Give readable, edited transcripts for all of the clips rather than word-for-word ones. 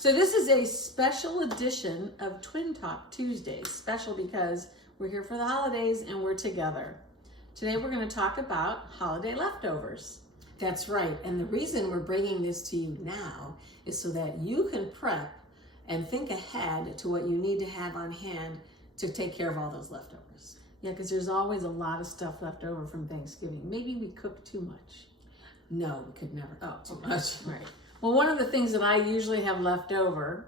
So this is a special edition of Twin Talk Tuesdays. Special because we're here for the holidays and we're together. Today we're going to talk about holiday leftovers. That's right. And the reason we're bringing this to you now is so that you can prep and think ahead to what you need to have on hand to take care of all those leftovers. Yeah, because there's always a lot of stuff left over from Thanksgiving. Maybe we cooked too much. No, we could never cook too much. Right. Well, one of the things that I usually have left over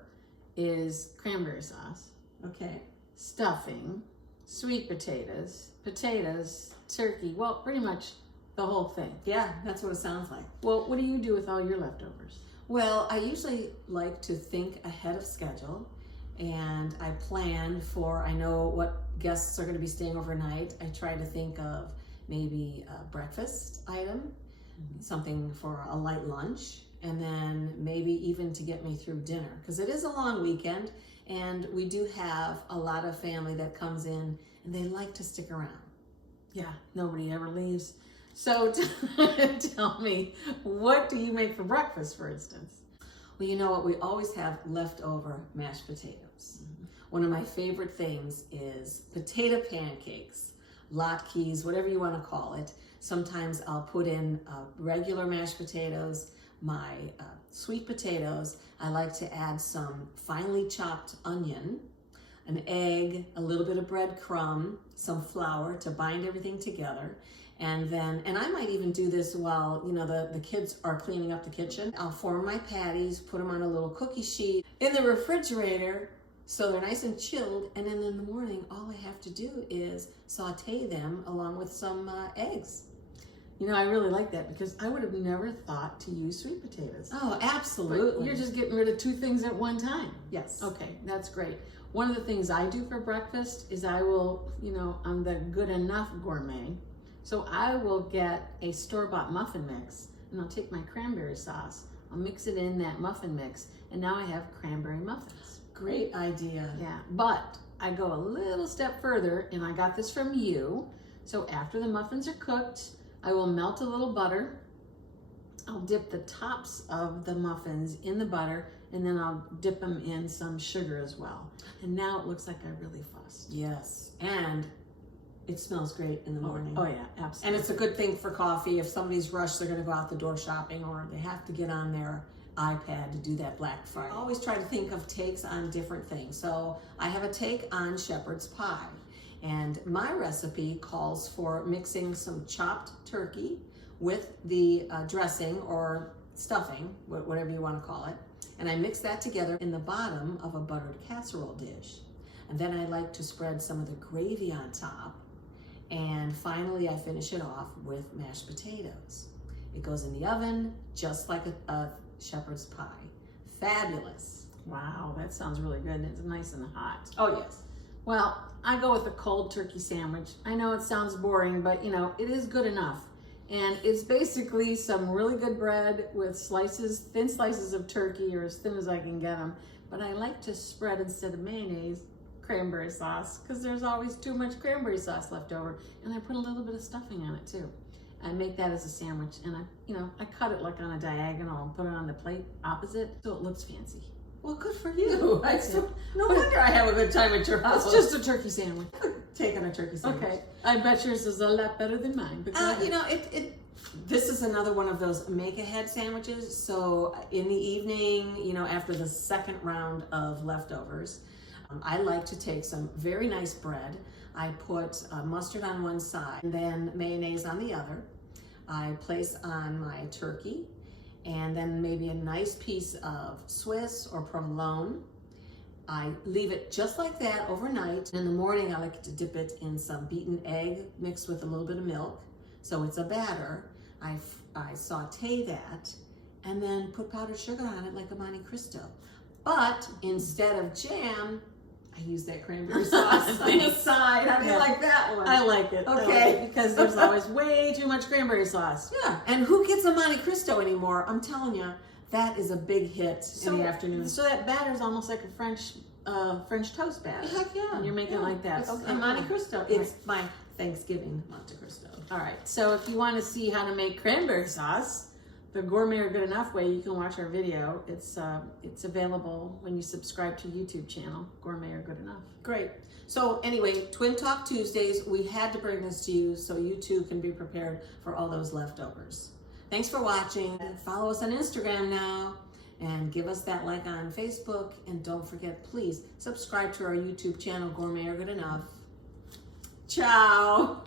is cranberry sauce, Okay. stuffing, sweet potatoes, turkey. Well, pretty much the whole thing. Yeah, that's what it sounds like. Well, what do you do with all your leftovers? Well, I usually like to think ahead of schedule, and I plan for, I know what guests are going to be staying overnight. I try to think of maybe a breakfast item, something for a light lunch, and then maybe even to get me through dinner, because it is a long weekend and we do have a lot of family that comes in and they like to stick around. Yeah, nobody ever leaves. So tell me, what do you make for breakfast, for instance? Well, you know what? We always have leftover mashed potatoes. One of my favorite things is potato pancakes, Latkes, whatever you want to call it. Sometimes I'll put in regular mashed potatoes, my sweet potatoes. I like to add some finely chopped onion, an egg, a little bit of breadcrumb, some flour to bind everything together. And I might even do this while, you know, the kids are cleaning up the kitchen. I'll form my patties, put them on a little cookie sheet in the refrigerator so they're nice and chilled. And then in the morning, all I have to do is saute them along with some eggs. You know, I really like that because I would have never thought to use sweet potatoes. Oh, absolutely. But you're just getting rid of two things at one time. Yes. Okay, that's great. One of the things I do for breakfast is I will, you know, I'm the good enough gourmet. So I will get a store-bought muffin mix and I'll take my cranberry sauce, I'll mix it in that muffin mix, and now I have cranberry muffins. Great idea. Yeah, but I go a little step further, and I got this from you. So after the muffins are cooked, I will melt a little butter. I'll dip the tops of the muffins in the butter, and then I'll dip them in some sugar as well. And now it looks like I really fussed. Yes, and it smells great in the morning. Oh yeah, absolutely. And it's a good thing for coffee. If somebody's rushed, they're going to go out the door shopping, or they have to get on their iPad to do that Black Friday. I always try to think of takes on different things. So I have a take on shepherd's pie. And my recipe calls for mixing some chopped turkey with the dressing or stuffing, whatever you want to call it. And I mix that together in the bottom of a buttered casserole dish. And then I like to spread some of the gravy on top. And finally, I finish it off with mashed potatoes. It goes in the oven just like a shepherd's pie. Fabulous. Wow, that sounds really good. And it's nice and hot. Oh, yes. Well, I go with a cold turkey sandwich. I know it sounds boring, but you know, it is good enough. And it's basically some really good bread with thin slices of turkey, or as thin as I can get them. But I like to spread, instead of mayonnaise, cranberry sauce, because there's always too much cranberry sauce left over. And I put a little bit of stuffing on it too. I make that as a sandwich, and I cut it like on a diagonal and put it on the plate opposite, so it looks fancy. Well, good for you. No wonder I have a good time at your house. It's just a turkey sandwich. Taking a turkey sandwich. Okay, I bet yours is a lot better than mine. But you know, this is another one of those make-ahead sandwiches. So in the evening, you know, after the second round of leftovers, I like to take some very nice bread. I put mustard on one side and then mayonnaise on the other. I place on my turkey, and then maybe a nice piece of Swiss or provolone. I leave it just like that overnight. In the morning, I like to dip it in some beaten egg mixed with a little bit of milk. So it's a batter. I saute that and then put powdered sugar on it like a Monte Cristo. But instead of jam, I use that cranberry sauce on the side. How do you like that one? I like it. Okay. Because there's always way too much cranberry sauce. Yeah. And who gets a Monte Cristo anymore? I'm telling you, that is a big hit in the afternoon. So that batter is almost like a French toast batter. Heck yeah. And you're making it like that. It's Okay. a Monte Cristo. It's my Thanksgiving Monte Cristo. All right. So if you want to see how to make cranberry sauce, the Gourmet or Good Enough way, you can watch our video. It's available when you subscribe to YouTube channel, Gourmet or Good Enough. Great. So anyway, Twin Talk Tuesdays, we had to bring this to you so you too can be prepared for all those leftovers. Thanks for watching. Follow us on Instagram now and give us that like on Facebook. And don't forget, please subscribe to our YouTube channel, Gourmet or Good Enough. Ciao.